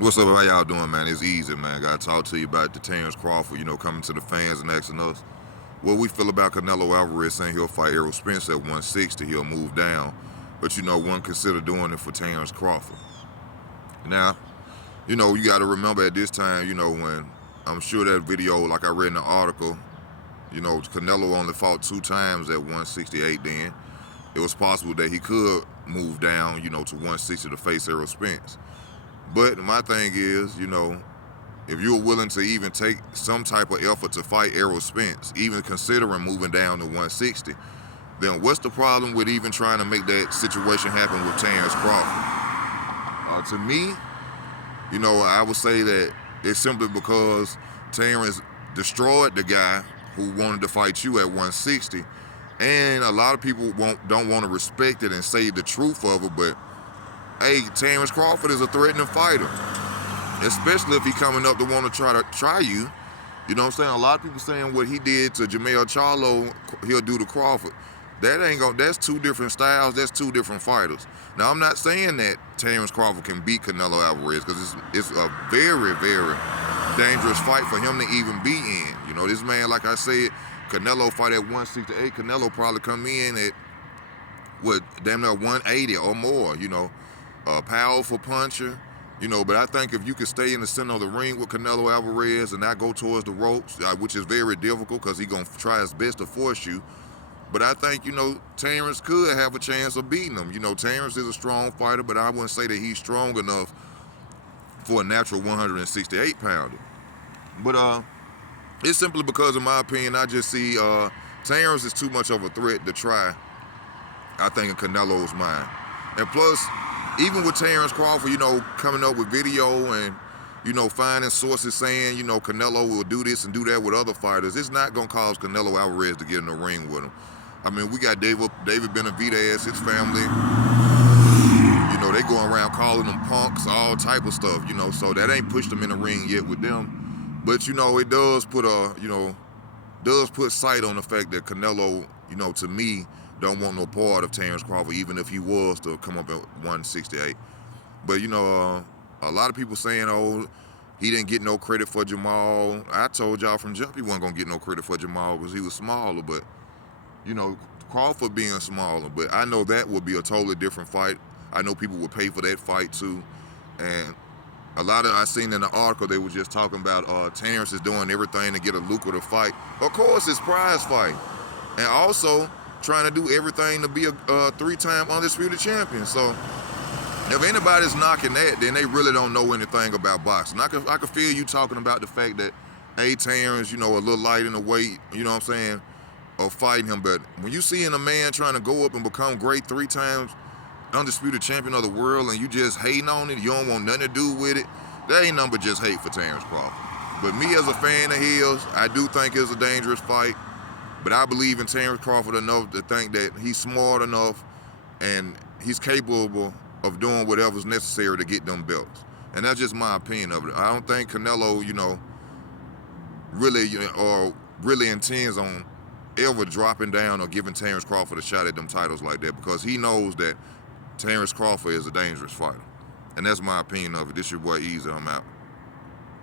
What's up? How y'all doing, man? It's easy, man. Got to talk to you about the Terence Crawford, coming to the fans and asking us what we feel about Canelo Alvarez saying he'll fight Errol Spence at 160. He'll move down. But, one consider doing it for Terence Crawford. Now, you got to remember at this time, when I'm sure that video, like I read in the article, Canelo only fought 2 times at 168 then. It was possible that he could move down, to 160 to face Errol Spence. But my thing is, if you're willing to even take some type of effort to fight Errol Spence, even considering moving down to 160, then what's the problem with even trying to make that situation happen with Terence Crawford? To me, I would say that it's simply because Terence destroyed the guy who wanted to fight you at 160, and a lot of people don't want to respect it and say the truth of it, but hey, Terence Crawford is a threatening fighter, especially if he coming up to want to try you. You know what I'm saying? A lot of people saying what he did to Jermell Charlo, he'll do to Crawford. That's 2 different styles. That's 2 different fighters. Now, I'm not saying that Terence Crawford can beat Canelo Alvarez because it's a very, very dangerous fight for him to even be in. This man, like I said, Canelo fight at 168. Canelo probably come in at, damn near 180 or more, a powerful puncher, but I think if you could stay in the center of the ring with Canelo Alvarez and not go towards the ropes, which is very difficult because he's going to try his best to force you, but I think, Terence could have a chance of beating him. Terence is a strong fighter, but I wouldn't say that he's strong enough for a natural 168-pounder. But it's simply because, in my opinion, I just see Terence is too much of a threat to try, I think, in Canelo's mind. And plus, even with Terence Crawford, coming up with video and, finding sources saying, Canelo will do this and do that with other fighters, it's not going to cause Canelo Alvarez to get in the ring with him. I mean, we got David Benavidez, his family, they going around calling them punks, all type of stuff, so that ain't pushed them in the ring yet with them. But, it does put sight on the fact that Canelo, to me, don't want no part of Terence Crawford, even if he was to come up at 168. But, a lot of people saying, oh, he didn't get no credit for Jamal. I told y'all from jump he wasn't going to get no credit for Jamal because he was smaller. But, Crawford being smaller. But I know that would be a totally different fight. I know people would pay for that fight, too. And a lot of, I seen in the article, they were just talking about Terence is doing everything to get a lucrative fight. Of course, it's prize fight. And also trying to do everything to be a 3-time undisputed champion. So if anybody's knocking that, then they really don't know anything about boxing. I can feel you talking about the fact that, hey, Terence, a little light in the weight, you know what I'm saying, of fighting him. But when you seeing a man trying to go up and become great 3 times undisputed champion of the world and you just hating on it, you don't want nothing to do with it, that ain't nothing but just hate for Terence Crawford. But me as a fan of his, I do think it's a dangerous fight. But I believe in Terence Crawford enough to think that he's smart enough and he's capable of doing whatever's necessary to get them belts. And that's just my opinion of it. I don't think Canelo, really intends on ever dropping down or giving Terence Crawford a shot at them titles like that because he knows that Terence Crawford is a dangerous fighter. And that's my opinion of it. This your boy Easy. I'm out.